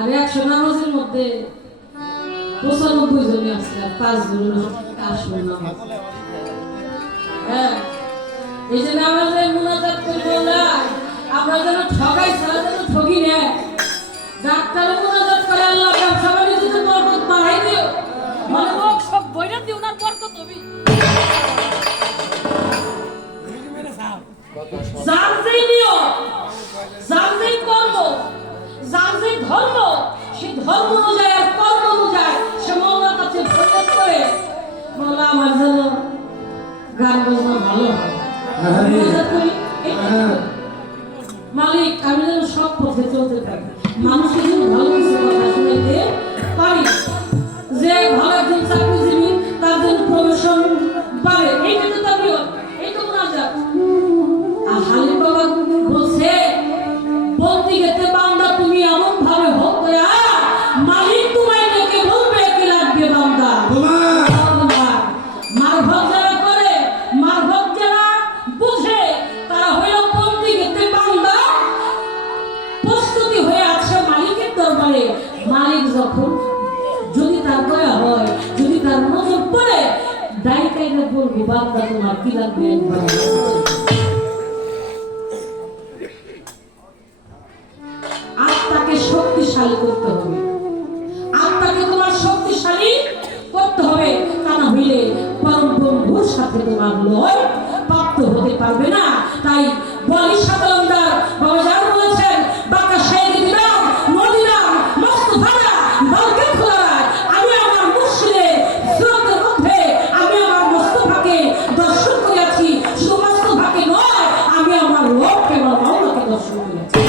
আর 100 নামাজের মধ্যে 95 জনে আছে আর 5 জন আসবে না। হ্যাঁ, এই যে নামাজে মুনাজাত করবো না, আমরা যেন ঠগাই ছাড়া যেন ঠগি না। ডাক্তার মুনাজাত করে আল্লাহ ব্যবসা বাণিজ্যে বরকত বাড়াই দিও, মানে লোক সব বইরা দিও না বরকত হবে। জানতেই নিও, জানতেই করবো, জানতেই ধর্ম, সেই ধর্ম অনুযায়ী আর কর্ম অনুযায়ী সে মৌলার কাছে ফরিয়াদ করে, মৌলা আমার যেন গান বাজনা ভালো হয়, মালিক আমি যেন সব পথে চলতে পারি, মানুষের জন্য ভালো কিছু কথা শুনাইতে পারি, যে ভালো একজন চাকরিজীবী তার জন্য প্রমোশন পারে, এইটা তো তার এই তো মুনাজাত। আর হালিম বাবা বলছে বন্দি গেতে বান্দা তুমি এমন ভাবে হোক তোয়া মালিক তোমায় ডেকে বলবে কি লাগবে বান্দা মারভক যারা করে, মারভক যারা বুঝে তারা হইল বন্দি গেতে বান্দা প্রস্তুতি হয়ে আছে মালিকের দরবারে। মালিক যখন যদি তার দয়া হয়, যদি তার নজর পড়ে, দায়িত্বে বলবো বান্দা তোমার কি লাগবে একবার। আত্মাকে শক্তিশালী করতে হবে, আত্মাকে তোমার শক্তিশালী করতে হবে, তা না হইলে পরম বন্ধুর সাথে তোমার লয় প্রাপ্ত হতে পারবে না। তাই বলি সাধারণদার বাবা যার বলেছেন বাঁকা শেখ দিলাম মদিনাম মোস্তফারা বালকে খোলা, আমি আমার মুর্শিদের সুরতের মধ্যে আমি আমার মোস্তফাকে দর্শন করেছি, শুধু মোস্তফাকে নয় আমি আমার রবকে আমার মাওলাকে দর্শন করেছি।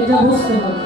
এটা বুঝতে হবে।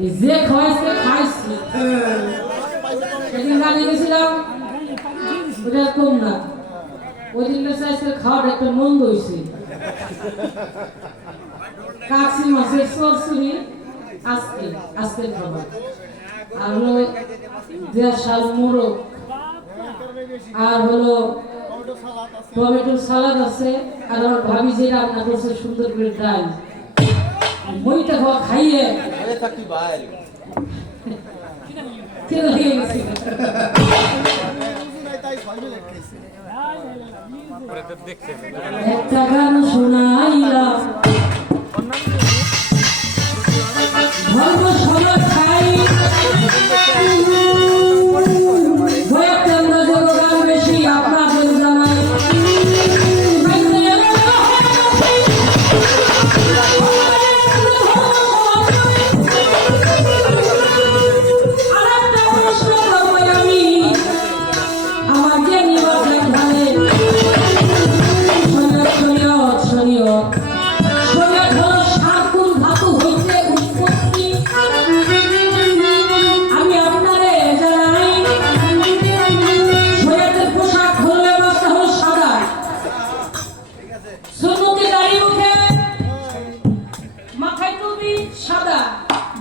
এই যে খাইছে খাইছি সেদিন গানে গেছিলাম ওটা কম না ওই দিনটা চাইছে খাওয়াটা একটা মন্দ হয়েছে কাছি মাছের সরসরি আজকে খাবার আর হলো দেশাল মোরগ আর হলো টমেটোর সালাদ আছে আর আমার ভাবি যে রান্না করছে সুন্দর করে ডাল বইটা খাওয়া খাইয়ে একটা গান শোনাইলাম ধর্ম সমাজ খাই বেশি আপনাদের জানাই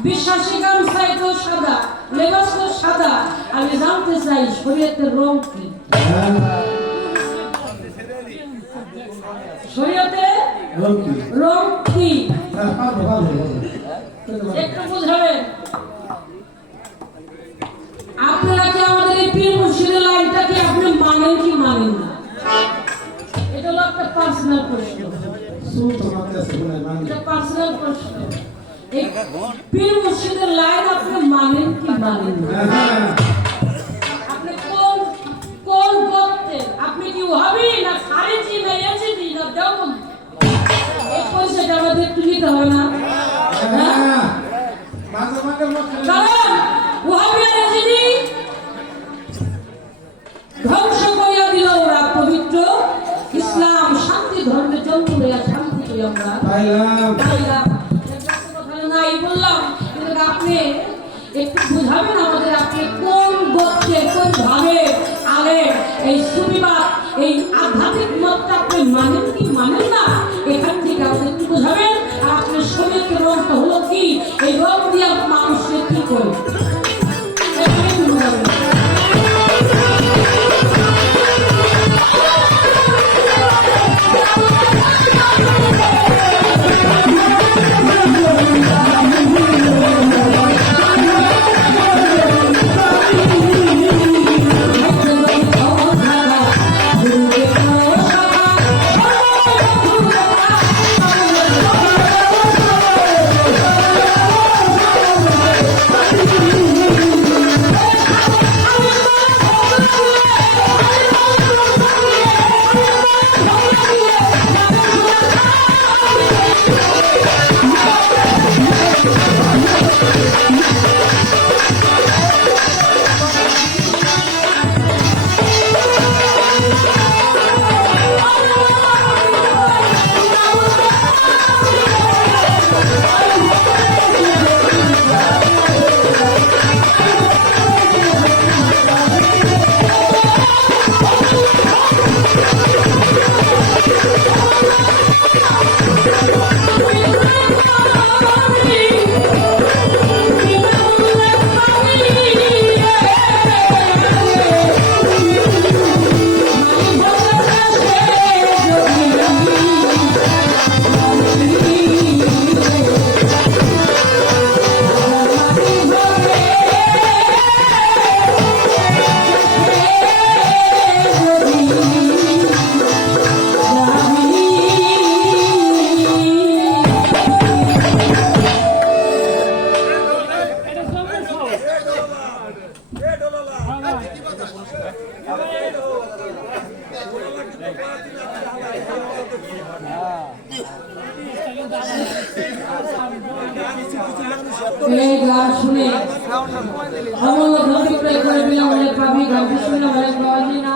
বিশ্বাসী গামছাই তো সাদা লেবাস তো সাদা আমি জানতে চাই শরীয়তের রং কি শরীয়তে রং কি একটু বুঝাবেন আপনারা কি আমাদের এই পীর মুর্শিদের লাইনটা কি আপনি মানেন কি মানেন না এটা হলো একটা পার্সোনাল প্রশ্ন এটা পার্সোনাল প্রশ্ন এই পীর মুর্শিদের লাইন আপনি মানেন কি মানেন না আপনি কোন গোত্রের আপনি কি ওহাবি না খারিজি না ইয়াজিদি না দেওবন্দি এই পয়সাটা আমাদের একটু নিতে হবে না কারণ ওহাবি আর ইয়াজিদি ধ্বংস করিয়া দিল ওরা পবিত্র ইসলাম শান্তি ধর্মের জন্ম দেয়া শান্তি করি আমরা পাইলাম নাই বললাম কিন্তু আপনি একটু বুঝাবেন আমাদের আপনি কোন গোত্রে কোন ভাবে আলে এই সুবিবাদ এই আধ্যাত্মিক মতটা আপনি মানেন কি মানেন না এখান থেকে আপনি একটু বুঝাবেন আর আপনার শরীরের রংটা হলো কি এই রং দিয়ে মানুষকে কি করে এই গান শুনে অমল ধরতে প্রায় করে দিলাম অনেক পাবি গান শুনে অনেক বাবাজি না